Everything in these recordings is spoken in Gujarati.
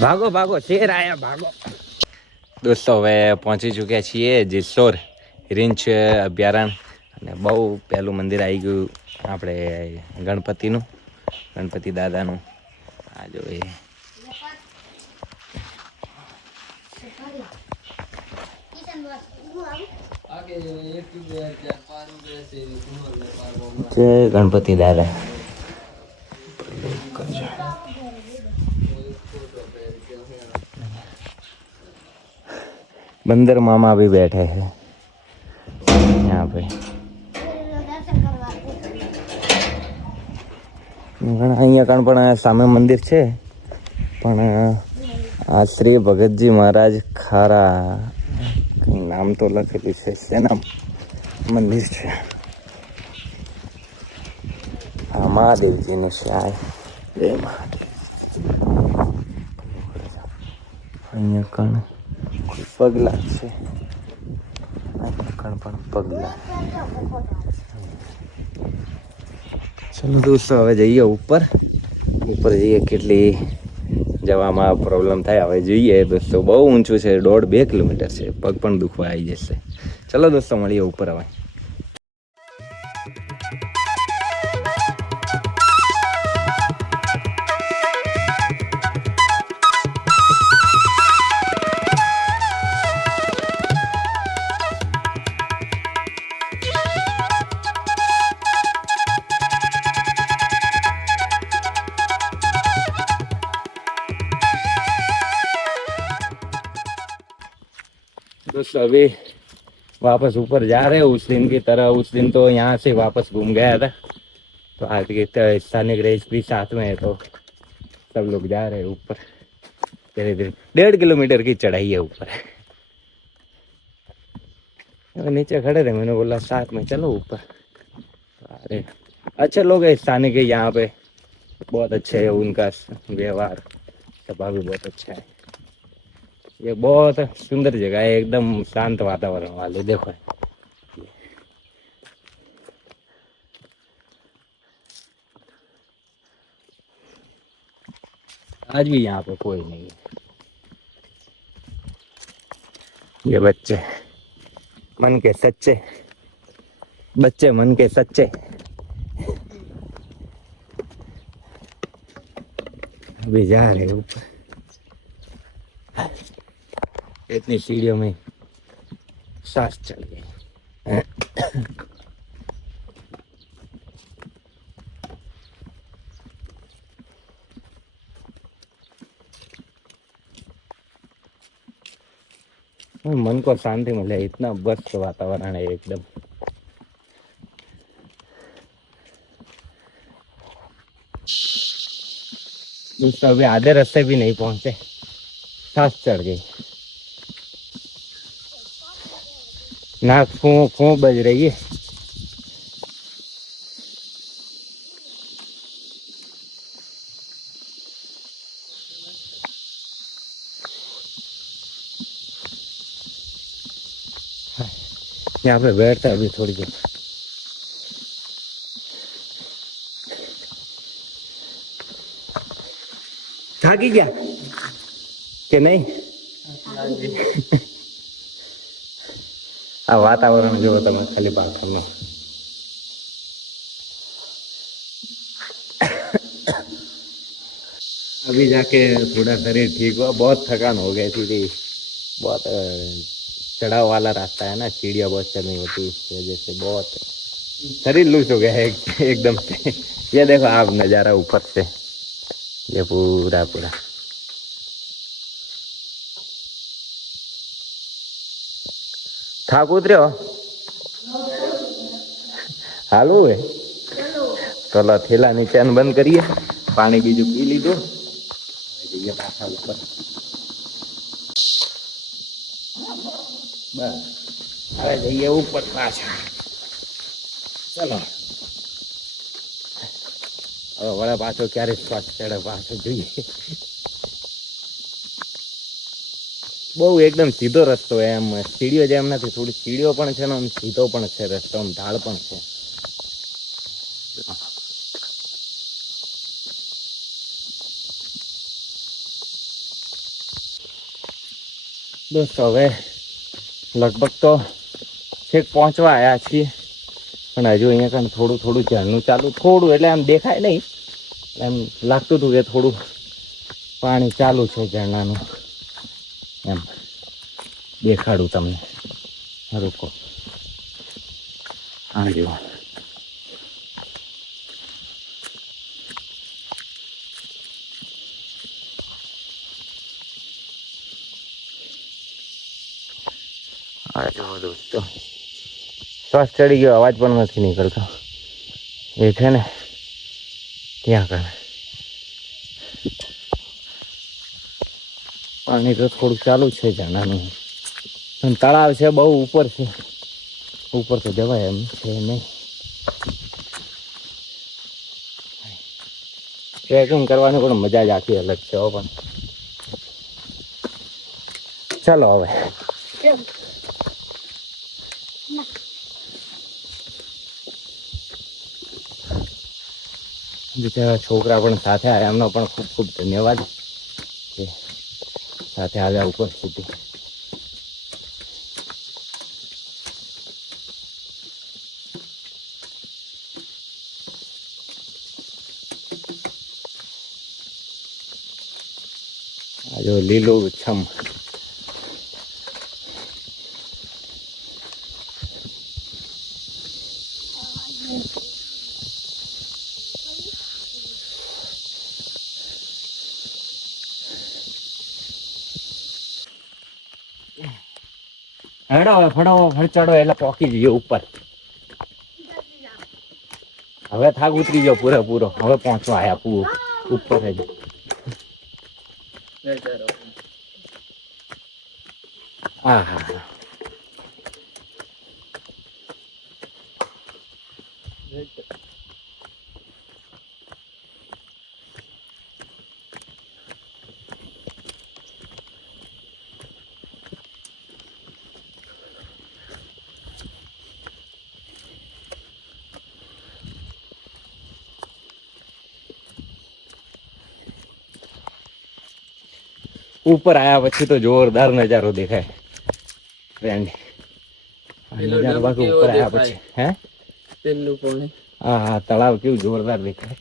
भागो भागो शेर आया भागो। दोस्तों હવે પહોંચી ચૂક્યા છીએ જેસોર રીંછ અભયારણ્ય અને બહુ પહેલું મંદિર આવી ગયું આપણે ગણપતિનું, ગણપતિ દાદાનું. આ જો એ જય ગણપતિ દાદા. बंदर मामा भी बैठे हैं यहाँ पे. અહીંયા કણ પણ સામે મંદિર છે, પણ આ શ્રી ભગતજી મહારાજ ખારા કંઈ નામ તો લખેલું છે, શેના મંદિર છે. હા, મહાદેવજીને શાય જય મહાદેવ. અહીંયા કણ પગલા છે, અહીંયા કણ પણ પગલા. ચલો દોસ્તો હવે જઈએ ઉપર જઈએ. કેટલી જવામાં પ્રોબ્લેમ થાય હવે જોઈએ દોસ્તો. બહુ ઊંચું છે, 1.5-2 કિલોમીટર છે, પગ પણ દુખવા આવી જશે. ચલો દોસ્તો મળીએ ઉપર હવે. दोस्तों अभी वापस ऊपर जा रहे हैं उस दिन की तरह. उस दिन तो यहाँ से वापस घूम गया था, तो आज के स्थानिक रेस भी साथ में है, तो सब लोग जा रहे हैं ऊपर धीरे धीरे. 1.5 किलोमीटर की चढ़ाई है ऊपर. नीचे खड़े थे, मैंने बोला साथ में चलो ऊपर. अरे अच्छे लोग हैं स्थानिक के यहाँ पे, बहुत अच्छे है. उनका व्यवहार स्वभाव भी बहुत अच्छा है. ये बहुत सुंदर जगह है, एकदम शांत वातावरण वाली. देखो आज भी यहाँ पे कोई नहीं है. ये बच्चे मन के सच्चे, बच्चे मन के सच्चे. अभी जा रहे ऊपर. इतनी सीढ़ियों में सांस चढ़ गई. मन को शांति मिले, इतना मस्त वातावरण है एकदम. अभी आधे रास्ते भी नहीं पहुंचे, सांस चढ़ गई. नाक फू फू बज रही है. यहाँ पे बैठता अभी थोड़ी देर. થાકી ગયા કે નહીં? આ વાતાવરણ જોવો તમે ખાલી પાછળનો. अभी जाके थोड़ा शरीर ठीक हुआ. बहुत थकान हो गई थी. बहुत चढ़ाव वाला रास्ता है ना, सीढ़ियाँ बहुत चढ़नी होती है, इस वजह से बहुत शरीर लूज हो गया है एकदम से. ये देखो आप नज़ारा ऊपर से, ये पूरा पूरा. થાક ઉતર્યો? હાલું હે? ચલો થેલા નીચે બંધ કરીએ. પાણી બીજું પી લીધું, જઈએ પાછા ઉપર. બસ હવે જઈએ ઉપર પાછા. ચલો હવે વળે પાછો ક્યારે શ્વાસ ચડે પાછો જોઈએ. બહુ એકદમ સીધો રસ્તો એમ, સીડીઓ જેમ નથી. થોડી સીડીઓ પણ છે ને આમ સીધો પણ છે રસ્તો, આમ ઢાળ પણ છે. દોસ્તો હવે લગભગ તો છેક પહોંચવા આવ્યા છીએ, પણ હજુ અહીંયા કાંઈ થોડું થોડું ઝરણું ચાલુ, થોડું એટલે આમ દેખાય નહીં, એમ લાગતું હતું કે થોડું પાણી ચાલુ છે ઝરણાનું, એમ દેખાડું તમને. રૂકો, હા જો આ જો દોસ્તો શ્વાસ ચડી ગયો, અવાજ પણ નથી નીકળતો. એ છે ને ત્યાં આગળ પાણી તો થોડું ચાલુ છે ઝરણાનું, પણ તળાવ છે બહુ ઉપર છે, ઉપર તો જવાય એમ છે નહીં. ટ્રેકિંગ કરવાની પણ મજા જ આખી અલગ છે. પણ ચાલો હવે બિચારા છોકરા પણ સાથે આવ્યા, એમનો પણ ખૂબ ખૂબ ધન્યવાદ કે સાથે આવ્યા ઉપર સુધી. આ જો લીલું છમ, હેડો ફટાફટ ચડો એટલે પોકી જઈએ ઉપર. હવે થાક ઉતરી ગયો પૂરેપૂરો, હવે પહોંચવા આવ્યા ઉપર જ. હા હા હા, ઉપર આયા પછી તો જોરદાર નજારો દેખાય ફ્રેન્ડ. નજારો બાકી ઉપર આયા પછી હે હા હા, તળાવ કેવું જોરદાર દેખાય.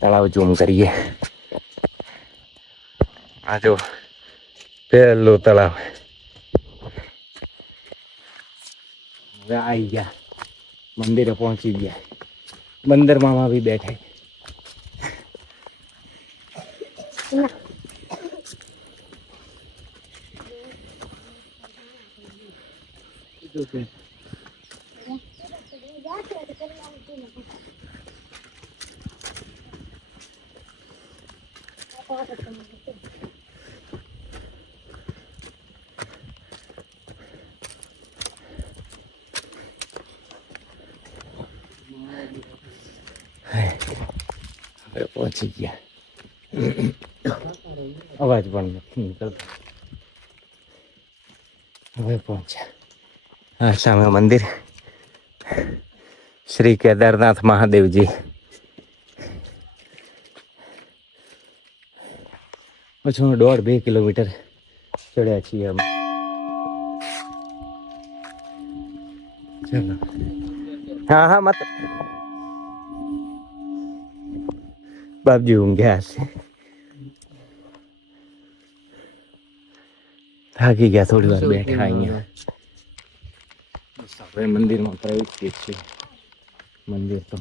તળાવ ઝૂમ કરીએ. આ જો પેલું તળાવ. હવે આવી ગયા મંદિરે, પહોંચી ગયા. બંદર મામા બી બેઠા. હવે પહોંચી ગયા. અવાજ પણ નથી નીકળતો. હવે પહોંચ્યા. હા, સામે મંદિર શ્રી કેદારનાથ મહાદેવજી. પછી 1.5-2 કિલોમીટર ચડ્યા છીએ અમે. ચાલો હા હા, મત બાપજી ઊંઘ્યા હશે, થાકી ગયા, થોડી વાર બેઠા અહીંયા. હવે મંદિરમાં પ્રવેશ છીએ. મંદિર તો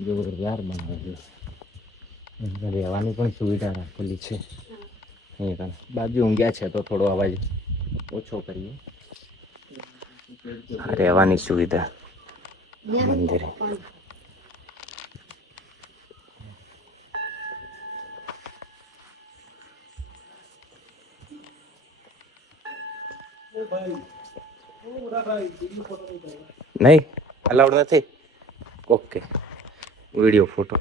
જોરદાર બનાવેલું, રહેવાની પણ સુવિધા રાખેલી છે. અહીંયા બાજુ ઊંઘ્યા છે તો થોડો અવાજ ઓછો કરીએ. રહેવાની સુવિધા મંદિરે. नहीं अलाउड नहीं. ओके, वीडियो फोटो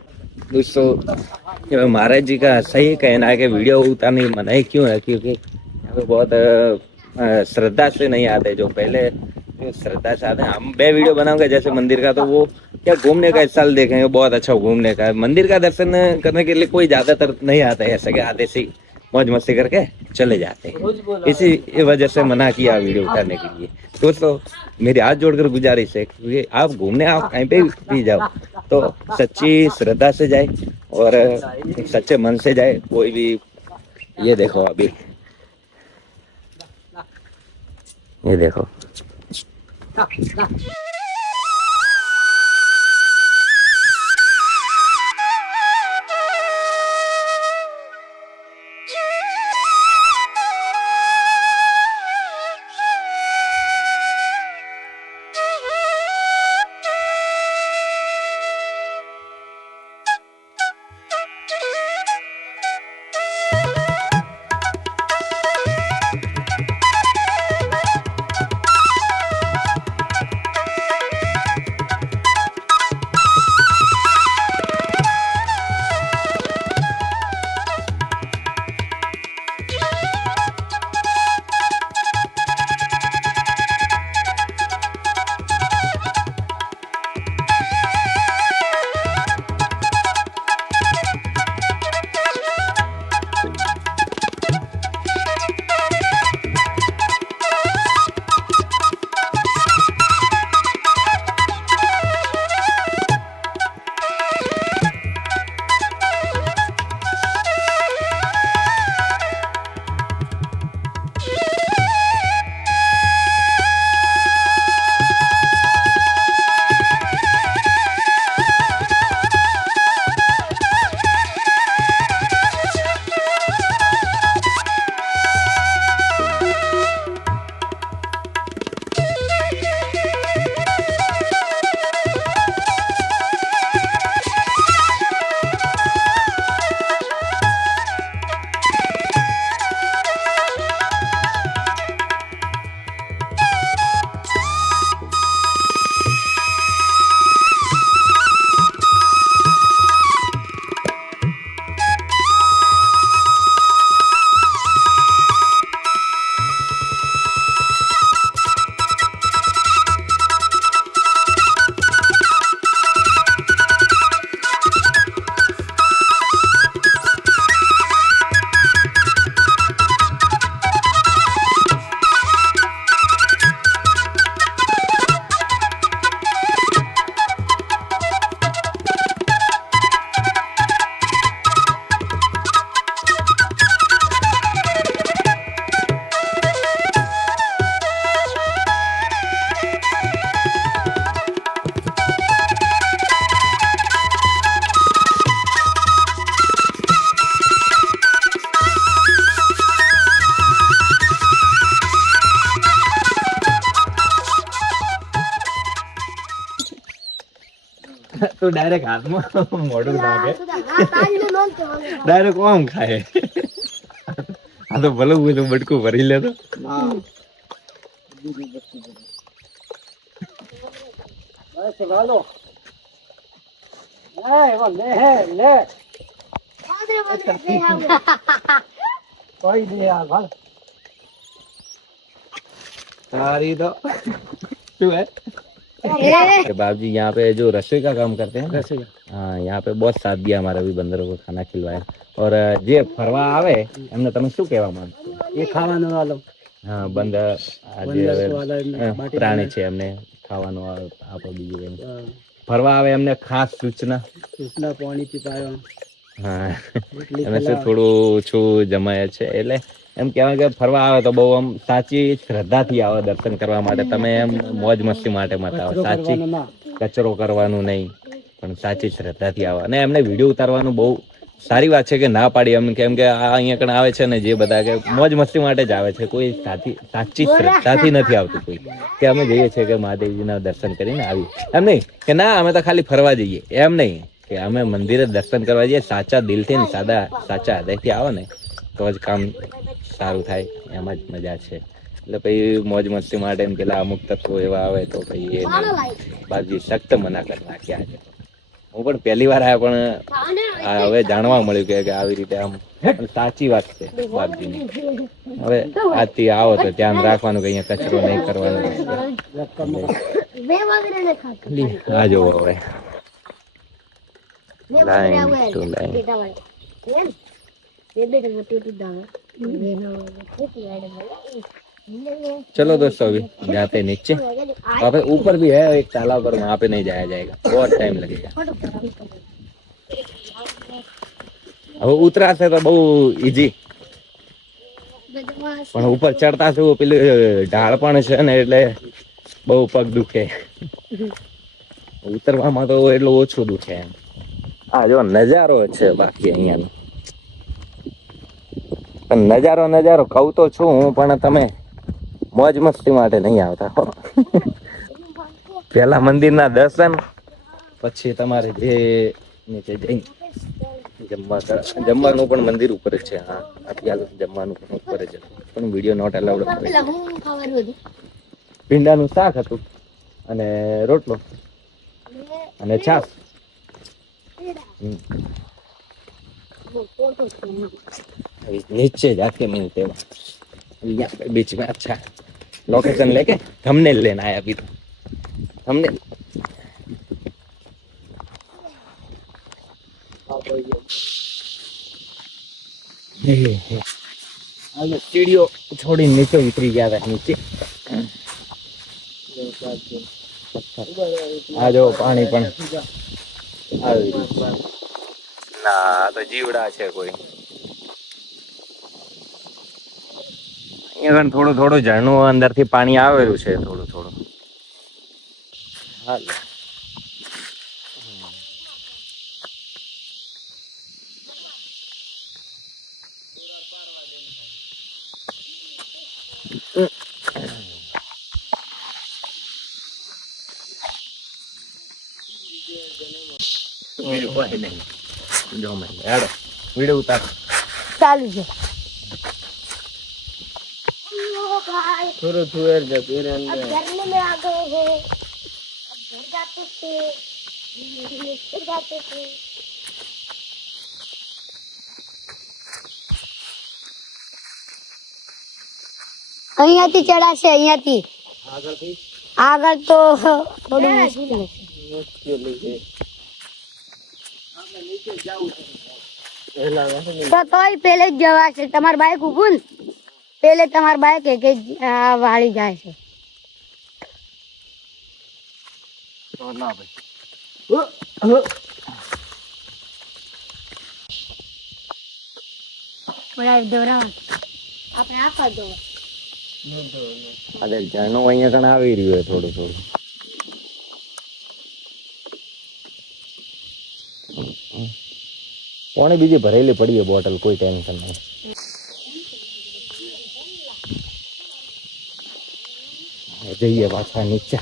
दोस्तों, महाराज जी का सही कहना है कि वीडियो उतारने की मनाही क्यों है, क्योंकि यहाँ पे बहुत श्रद्धा से नहीं आते. जो पहले श्रद्धा से आते हैं, हम 2 वीडियो बनाओगे जैसे मंदिर का, तो वो क्या घूमने का इस साल देखेंगे, बहुत अच्छा घूमने का. मंदिर का दर्शन करने के लिए कोई ज्यादातर नहीं आता है, ऐसा कि आधे से मौज मस्ती करके चले जाते हैं। इसी वजह से मना किया वीडियो उतारने के लिए। दोस्तों मेरी हाथ जोड़कर गुजारिश है कि आप घूमने आओ कहीं पे भी जाओ तो सच्ची श्रद्धा से जाए और सच्चे मन से जाए कोई भी। ये देखो अभी ये देखो તો ડાયરેક્ટ હાથમાં મોઢું નાખે ડાયરેક્ટ આમ ખાય આ તો ભલે હું તો બટકું ભરી લેતો सारी तो बाबू जी यहाँ पे जो रसोई का काम करते हैं, हाँ यहाँ पे बहुत साथ दिया हमारा भी बंदरों को खाना खिलवाया। और जे फरवा आवे एमने તમે શું કહેવા માંગો? એ ખાવાનો વાલો, હા બંદર પ્રાણી છે એમને ખાવાનો આપો બીજું એમ ફરવા આવે એમને ખાસ સૂચના પાણી પીપાયો, હા એમને શું થોડું ઓછું જમાય છે એટલે એમ કહેવાય કે ફરવા આવે તો બહુ આમ સાચી શ્રદ્ધાથી આવે દર્શન કરવા માટે। તમે એમ મોજ મસ્તી માટે મત આવો, સાચી કચરો કરવાનું નહીં પણ સાચી શ્રદ્ધાથી આવો। અને એમને વિડીયો ઉતારવાનું બહુ સારી વાત છે કે ના પાડી એમ, કેમ કે આ અહીંયા કણ આવે છે ને જે બધા કે મોજ મસ્તી માટે જ આવે છે, કોઈ સાચી શ્રદ્ધાથી નથી આવતું કોઈ કે અમે જઈએ છીએ કે મહાદેવજીના દર્શન કરીને આવી, એમ નહીં કે ના અમે તો ખાલી ફરવા જઈએ, એમ નહીં કે અમે મંદિરે દર્શન કરવા જઈએ સાચા દિલથી ને સાચા હૃદયથી આવો ને તો જ કામ સારું થાય, એમાં જ મજા છે। એટલે પછી મોજ મસ્તી માટે એમ પેલા અમુક તત્વો એવા આવે તો પછી એ બાજી સખ્ત મના કરી નાખ્યા છે। હું પણ પહેલી વાર આવ્યા પણ હવે જાણવા મળ્યું કે આવી રીતે આમ સાચી વાત છે બાપજીની। હવે આજથી આવો તો ધ્યાન રાખવાનું કે અહીંયા કચરો નહીં કરવાનો। આ જોવો હવે લાઈન ટુ લાઈન चलो दोस्तों अभी जाते हैं नीचे, वहाँ पे ऊपर भी है एक तालाब पर, वहाँ पे नहीं जाया जाएगा, बहुत टाइम लगेगा। હવે ઉતરાશે તો બહુ ઈઝી, પણ ઉપર ચડતા છે પેલું ઢાળ પણ છે ને એટલે બહુ પગ દુખે, ઉતરવામાં તો એટલું ઓછું દુખે એમ. આ જો નજારો છે બાકી અહીંયાનો, નજારો નજારો કહું તો છું હું, પણ તમે મોજ મસ્તી માટે નહીં આવતા હો. પેલા મંદિરના દર્શન, પછી તમારે જે નીચે જઈ જમવાનું પણ મંદિર ઉપર જ છે. હા અત્યારે જમવાનું પણ ઉપર જ, પણ વિડીયો નોટ અલાઉડ. ભીંડાનું શાક હતું અને રોટલો અને છાસ. नीचे जाके मिलते हैं यहाँ पे बीच में। अच्छा लोकेशन लेके थंबनेल लेना है अभी, तो थंबनेल सीढ़ियों छोड़ी नीचे उतरी गया था नीचे। आ जाओ पानी पण ना तो जीवड़ा છે કોઈ અહીંયા થોડું થોડું ઝરણું અંદર થી પાણી આવેલું છે થોડું થોડું. હાલ બીજું કોઈ નહીં. જો મેં હેડો વિડીયો ઉતાર ચાલુ છે. थोड़ा थोड़ा जब ये अंदर झरने में आ गए हैं, अब घर जाते थे, फिर जाते थे। અહીંયાથી ચડાશે, અહીંયાથી આગળ તો થોડું મુશ્કેલ છે. તો તોય પેલે જ જવાશે. તમાર બાઈક ઉભું ને પેલે તમાર બાઈક કે વાળી જાય છે. ના ભાઈ આપણે આખા દો અરે ઝરણું અહીંયા કણ આવી રહ્યું હોય થોડું થોડું. કોણે બીજી ભરેલી પડી છે બોટલ, કોઈ ટેન્શન નહીં. જઈએ પાછા નીચે.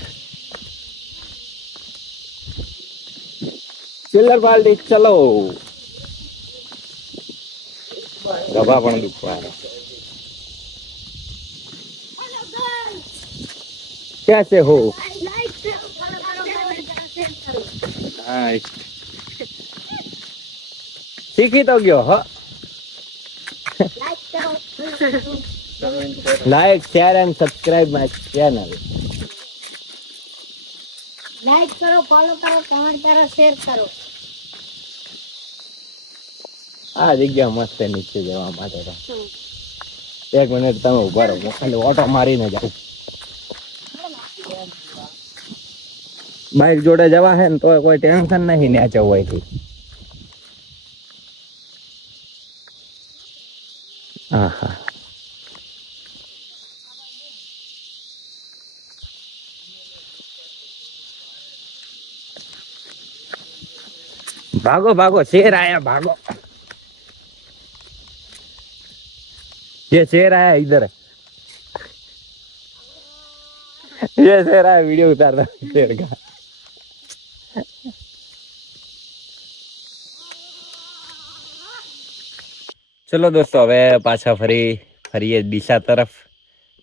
चिल्लर बाल्टी चलो. गभा पण दुखवा कैसे हो? हाँ सीखी तो गयो हो. Like share and subscribe my channel. Like करो, फॉलो करो, कमेंट करो, शेयर करो. આ જગ્યા મસ્ત છે નીચે જવા માટે. એક મિનિટ તમે ઉભા રહો, ખાલી ઓટો મારીને જાવ. બાઈક જોડે જવા હે ને તો કોઈ ટેન્શન નહીં ને જવાયથી. હા હા भागो भागो, शेर आया, भागो. ये शेर आया इधर, ये शेर आया. वीडियो उतार रहा शेर का. चलो दोस्तों હવે પાછા ફરીએ દિશા તરફ.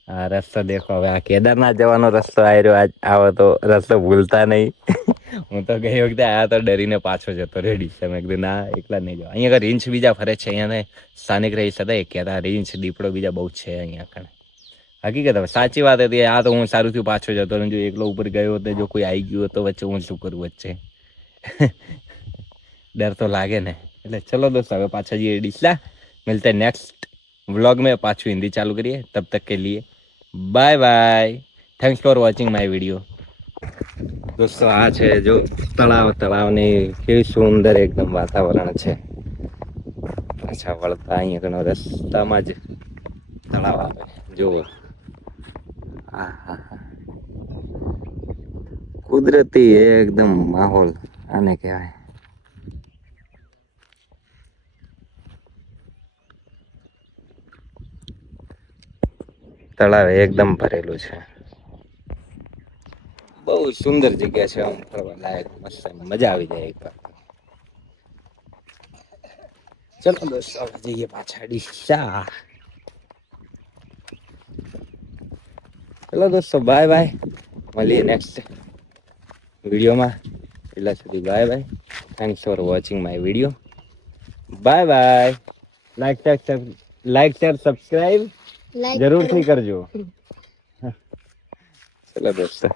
આ રસ્તો દેખો, હવે આ કેદારનાથ જવાનો રસ્તો આવ્યો. આજ આવો તો રસ્તો ભૂલતા નહીં. હું તો ગઈ વખતે આયા તો ડરીને પાછો જતો રેડી છે. મેં કીધું ના એકલા નહીં જાવ. અહીંયા રીંછ બીજા ફરે છે. અહીંયા સ્થાનિક રહી સદાય કહેતા રીંછ દીપડો બીજા બહુ છે અહીંયા કણે. હકીકત હવે સાચી વાત હતી. આ તો હું સારું થયું પાછો જતો રહ્યો. જો એકલો ઉપર ગયો હતો, જો કોઈ આવી ગયું તો વચ્ચે હું શું કરું વચ્ચે. ડર તો લાગે ને. એટલે ચલો દોસ્તો હવે પાછા જઈએ ડીસા. मिलते हैं नेक्स्ट व्लॉग में, पाछू हिंदी चालू करिए, तब तक के लिए bye bye, thanks for watching my video. દોસ્તો આ છે જો તળાવની કેવી સુંદર એકદમ વાતાવરણ છે, પાછા વળતા અહીંયા ઘણો રસ્તામાં જ તળાવ આવે જુઓ, હા હા હા, કુદરતી એકદમ માહોલ આને કહેવાય। તળાવ એકદમ ભરેલું છે, બહુ સુંદર જગ્યા છે, આમ ફરવા લાયક મસ્ત મજા આવી જાય એકવાર। ચલો દોસ્તો જઈએ પાછા ડીસા। ચલો દોસ્તો બાય બાય, મળીએ નેક્સ્ટ વિડીયોમાં, એટલા સુધી bye bye, thanks for watching my video, bye bye. Like share subscribe જરૂરથી કરજો। ચલો દોસ્તો।